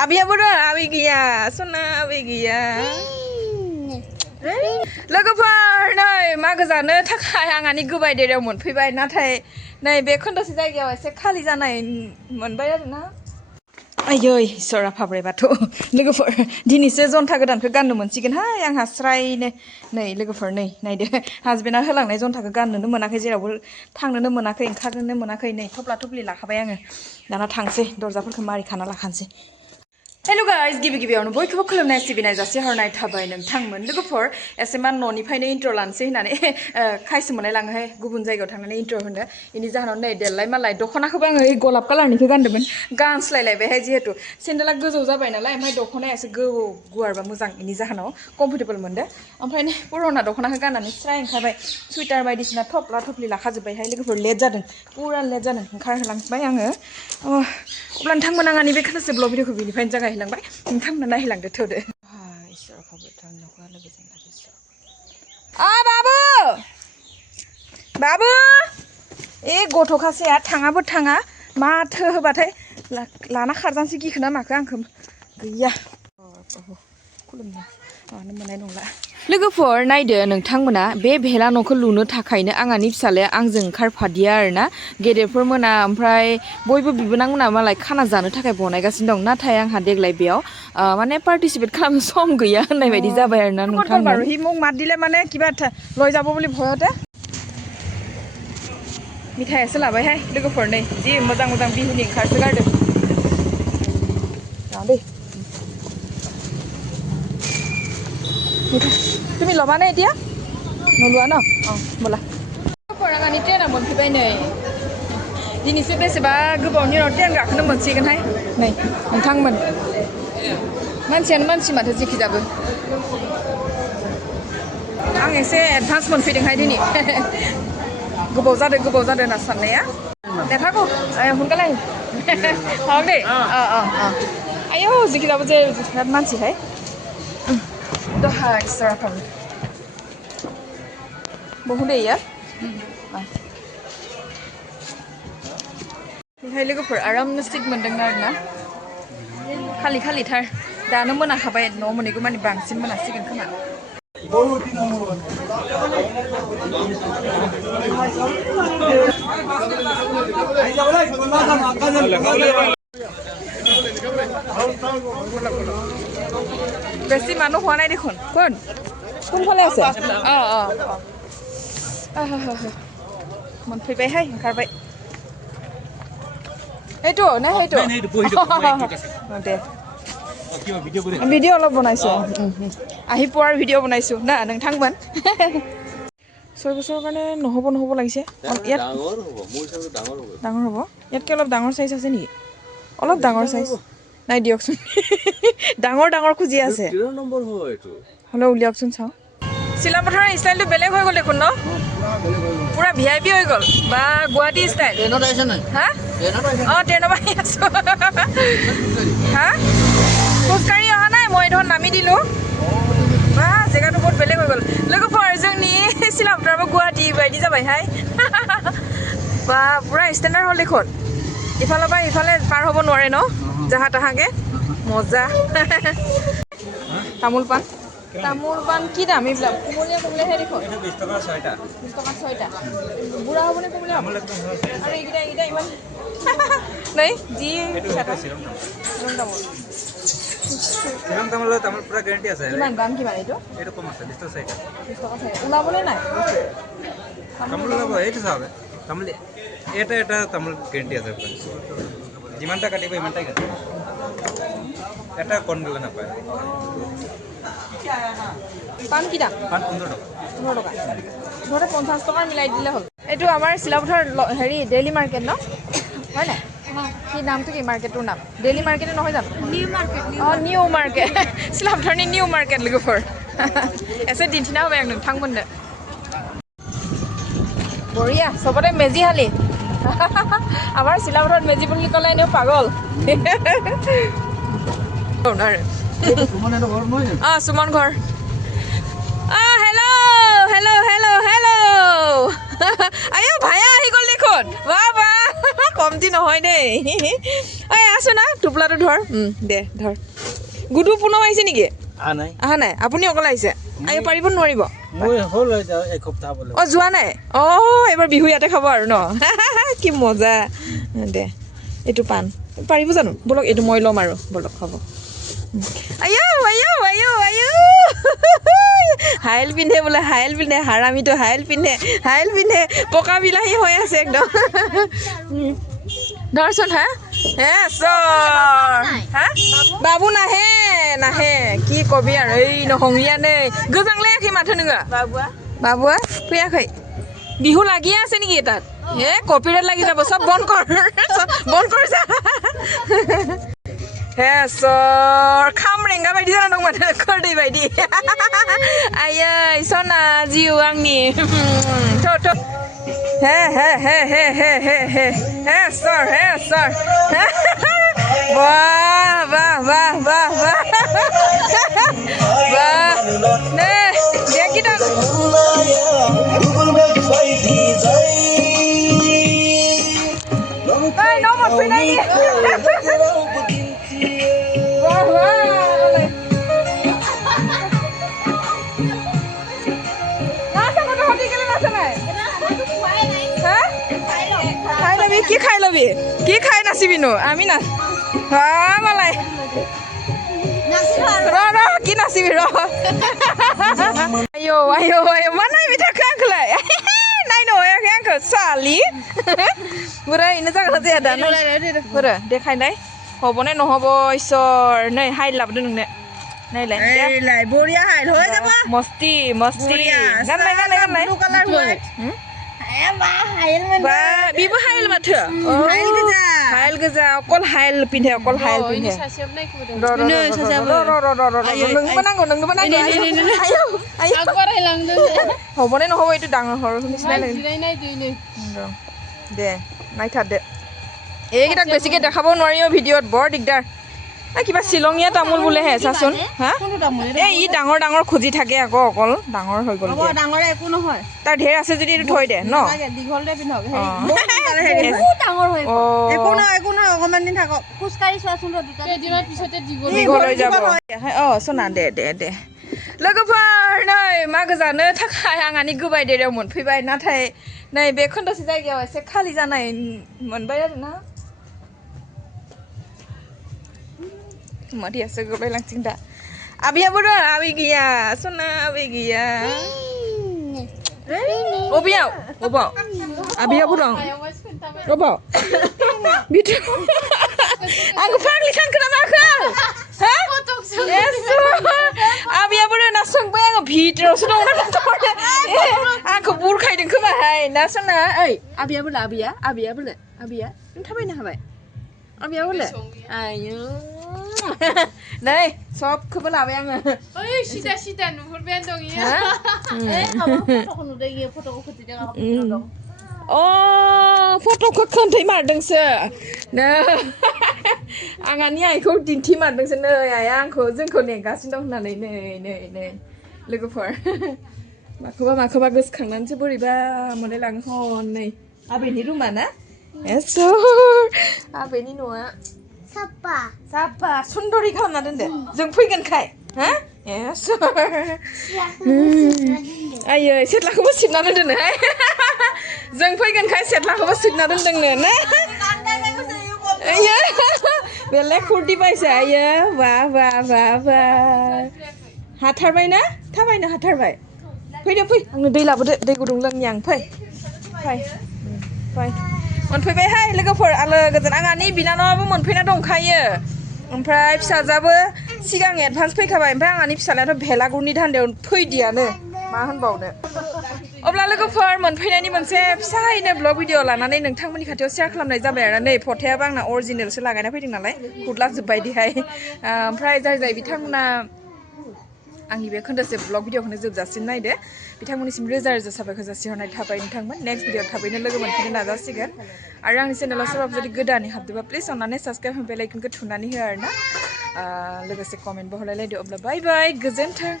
आबियाबो दं आबि गैया सना आबि गैया लोगोफोर नै मागो जानो थाखाय आंहानि गोबाय देरायाव मोनफैबाय नाथाय नै बे खोन्दोसे जायगायाव एसे खालि जानाय मोनबाय आरोना आयै इसोरा फाब्राय बाथौ लोगोफोर दिनैसो जन्था गोदानखौ गाननो मोनसिगोनहाय आंहा स्रायनो नै लोगोफोर नै नायदो हासबेन्डआ होलांनाय जन्थाखौ गाननोनो मोनाखै जेरावबो थांनोनो मोनाखै ओंखारनोनो मोनाखै नै थफ्ला थफ्लि लाखाबाय आङो दाना थांसै दरजाफोरखौ मारिखाना लाखानोसै हेलो गाइस गिबियावनो बयखौबो खुलुमनाय सिबिनाय जासिहरनाय थाबाय नोंथांमोन लोगोफोर एसेमान न'निफ्रायनो इन्ट्र लानोसै होननानै खायसो मोनलाय लाङोहाय गुबुन जायगायाव थांनानै इन्ट्र होनो इनि जाहोनाव नै देलाय मालाय दख'नाखौबो आङो गलाब कालारनिखौ गानदोंमोन गानस्लायलायबायहाय जिहेतु सेन्देला गोजौ जाबाय नालाय ओमफ्राय दख'नाया एसे गोबौ गुवारबा मोजां इनि जाहोनाव कम्फर्टेबल मोनदो ओमफ्राय पुराना दख'नाखौ गाननानै स्राय ओंखारबाय सुइटार बायदिसिना थफ्ला थफ्लि लाखाजोब्बायहाय लोगोफोर लेट जादों पुरा लेट जादों ओंखारहोलांबाय आङो अब्ला नोंथांमोना आंनि बे खोनसे ब्लग भिडिअखौ बेनिफ्रायनो जागायहोलांबाय नोंथांमोना नायहोलांदो थोदो बाबु बाबु ए गथ'खासेया थाङाबो थाङा माथो होबाथाय लाना खारजानोसै गिखोना माखो आंखौ गैया खुलुमनो मानो मोननाय नंला लोगोफोर नायदो नोंथांमोना बे भेला न'खौ लुनो थाखायनो आंहानि फिसालाया आंजों ओंखारफादिया आरोना गेदेरफोर मोना ओमफ्राय बयबो बिबोनांमोना मालाय खाना जानो थाखाय बनायगासिनो दं नाथाय आंहा देग्लाय बेयाव माने पार्टिसिपेट खालामनो सम गैया होननाय बायदि जाबाय आरोना नोंथांमोन हि মোক মাত দিলে মানে কিবা লৈ যাব বুলি ভয়তে मिठाइयासो लाबायहाय लोगोफोर नै जि मोजां मोजां बिहुनि ओंखारसो गारदों दै তুমি ল'বা নে এতিয়া নলোৱা ন ব'লা फरागानि ट्रेना मोनफैबाय नै दिनैसो बेसेबा गोबावनि उनाव ट्रेन गाखोनो मोनसिगोनहाय नै नोंथांमोन मानसियानो मानसि माथो जेखिजाबो आं एसे एडभान्स मोनफैदोंहाय दिनै गोबाव जादों होनना साननाया देखाखौ सोनकाले हक दे आयौ जेखिजाबो जे बिराद मानसिहाय दहाय सराफोर बहुद यार बेहाय लोगोफोर आरामनो सिट मोनदों आरोना खालिथार दानो मोनाखाबाय न' मोनैगौ माने बांसिन मोनासिगोन खोमा বেছি মানুহ হোৱা নাই দেখোন কোনফালে আছে मोनफैबायहाय ओंखारबाय এইটো নে সেইটো দে ভিডিঅ' অলপ বনাইছোঁ আহি পোৱাৰ ভিডিঅ' বনাইছোঁ না নोंथांमोन 6 বছৰৰ কাৰণে নহ'ব লাগিছে ইয়াত ডাঙৰ হ'ব ইয়াতকৈ অলপ ডাঙৰ চাইজ আছে নেকি অলপ ডাঙৰ চাইজ নাই দিয়কচোন ডাঙৰ খুজি আছে হ'লেও উলিয়াওকচোন চাওঁ চিলাপথাৰৰ ষ্টাইলটো বেলেগ হৈ গ'ল দেখোন ন পুৰা VIP হৈ গ'ল বা গুৱাহাটী ষ্টাইল হা ট্ৰেইনত আহি আছোঁ হা খোজকাঢ়ি অহা নাই মই ধৰ নামি দিলোঁ বা জেগাটো বহুত বেলেগ হৈ গ'ল লোকফৰ जोंनि চিলাপথাৰৰ পৰা গুৱাহাটী বায়দि जाबायहाय বা পুৰা ষ্টেণ্ডাৰ্ড হ'ল দেখোন ইফালৰ পৰা ইফালে পাৰ হ'ব নোৱাৰে ন জাহা তাহাকে মজা তামোল পাণ কি দাম এইবিলাক কোমলীয়াহে দেখোন 20 টকা 6টা বুঢ়া হ'বনে কোমলীয়া আৰু এইকেইটা ইমান নাই যি তামোল পুৰা গেৰাণ্টি আছে ইমান দাম কিমান এইটো কম আছে 20 টকা 6টা ওলাবলে নাই তামোল ওলাব এইটো চাওক তামোল এটা তামোল গেৰাণ্টি আছে যিমানটা কাটিব ইমানটাই কাটিব এটা কণ গ'লে নাপায় পাণ কি দাম পাণ 15 টকা ঘৰতে 50 টকাৰ মিলাই দিলে হ'ল এইটো আমাৰ চিলাপথাৰ হেৰি ডেইলি মাৰ্কেট ন হয় নাই কি নামটো কি মাৰ্কেটটোৰ নাম ডেইলি মাৰ্কেটে নহয় জানো নিউ মাৰ্কেট চিলাপথাৰनि নিউ मार्केट लोगोफोर एसे दिन्थिना होबाय आं नोंथांमोननो बरिया सबते मेजिहाली আমাৰ চিলাপথাৰত মেজি বুলি ক'লে এনেও পাগল সুমন ঘৰ হেল্ল' আয়ো ভায়া আহি গ'ল দেখোন বাহ কমতি নহয় দেই এই আছো না টোপলাটো ধৰ দে ধৰ গুডু পুনম আহিছে নেকি আহা নাই আপুনি অকলে আহিছে আহিব পাৰিব নোৱাৰিব যোৱা নাই এইবাৰ বিহু ইয়াতে খাব আৰু ন কি মজা দে এইটো পাণ পাৰিব জানো বলক এইটো মই ল'ম আৰু বলক খাব হাইল পিন্ধে বোলে হাইল পিন্ধে হাৰামিটো হাইল পিন্ধে পকা বিলাহী হৈ আছে একদম ধৰচোন হে চৰ বাবু নাহে কি কবি আৰু এই নহঙীয়া দেই গোজাংলে সি মাথো নগা বাবুৱা ফুয়াখৈ বিহু লাগিয়ে আছে নেকি তাত কপিৰাইট লাগি যাব চব বন্ধ কৰ যা চৰ খাম ৰেংগা বাयदि जाना दं माथो खोरदै बायदि आयै सना जिउ आंनि थ हे सर वाह ने देखिटा ओइ न मत फैनाय কি খাই নাচিবি নো আমি না মালাই কি নাচিবি আয়ো মানাই বিটা খাংখলাই নাই নহয় খাংখ চালি বুঢ়া এনে জাগা যে আদা বুঢ়া দেখাই নাই হ'বনে নহ'ব ঈশ্বৰ নাই হাইল লাভদো নोंनो নাইলাই বঢ়িয়া হাইল হৈ যাব মস্তি গান নাই ব্লু কালাৰ হয় বিবু হাইল মাথো হাইল গজা অকল হাইল পিন্ধে হ'বনে নহ'ব এইটো ডাঙৰ সৰু দে নাইথাত দে এইকেইটাক বেছিকৈ দেখাব নোৱাৰি ভিডিঅ'ত বৰ দিগদাৰ কিবা শ্বিলঙীয়া তামোল বোলেহে চাচোন ই ডাঙৰ খুজি থাকে আকৌ অকল ডাঙৰ হৈ গ'ল তাৰ ঢেৰ আছে যদি এইটো থৈ দে ন চনা দে लोगोफोर नै मागो जानो थाखाय आंहानि गोबाय देरायाव मोनफैबाय नाथाय नै बे खोन्दोसे जायगायाव एसे खालि जानाय मोनबाय आरोना Mati gue bilang cinta. Abi apa dah? Abi gaya, sona abi gaya. Obi au, obo. Abi apa dong? Obo. Bitu. Aku panggil kan kenapa kau? Hah? Yes. Abi apa dah? Nasong bayang bitu. Sudah orang nonton. Aku burkai dengan kemahai. Nasona, abi apa lah? Abi apa lah? Abi ya? Entah apa ini apa? Abi apa lah? Ayo. Đây, shop cứ bắt làm với anh à. Ôi, sida nụt bên dong ya. Foto kok kan thấy mặt đằng sợ. Nè. Anh anh nhảy không tin thi mặt đằng sợ nơi ai anh khổ dương khổ nền cá xin đâu là này. Lực phở. Mà không bao gus khẳng năng chứ buri ba mà đây làng hòn này. À bênนี้รู้mà na? Yes. À bênนี้nữa. Sapa sundar이 가나는데 정 풀긴 카이 yes ayo set lah kau sit naden dene 정 풀긴 카이 set lah kau sit naden dene na ayo belek kurti paisa ayo wah hatarbai na hatarbai fai angno दै लाबोदो दै गुदुं लोंयां fai मोनफैबाय हाय लोगोफोर आलो गोजोन आंहानि बिनानावाबो मोनफैना दंखायो ओमफ्राय फिसाजाबो सिगां एडभान्स फैखाबाय ओमफ्राय आंहानि फिसालायाथ' भेलागुरनि धान्दायाव फैदियानो मा होनबावनो अब्ला लोगोफोर मोनफैनायनि मोनसे फिसायैनो ब्लग भिडिअ लानानै नोंथांमोननि खाथियाव शेयार खालामनाय जाबाय आरो नै फथायाबो आंना अरिजिनेलसो लागायना फैदों नालाय हुदलाजोब्बायदिहाय ओमफ्राय जाय बिथांमोना आंनि बे खोन्दोसे ब्लग भिडिअखौनो जोबजासिम नायदो बिथांमोननिसिम रोजा साबायखर जासिहरनाय थाबाय नोंथांमोन नेक्स्ट भिडिअ थाबैनो लोगो मोनफिननो नाजासिगोन आरो आंनि चेनेलाव सोरबाफोर जुदि गोदानै हाबदोंबा प्लिज अननानै साबस्क्राइब बेल आइकनखौ थुनानै हो आरोना लोगोसे कमेन्टबो हरलायलायदो अब्ला बाय बाय गोजोन्थों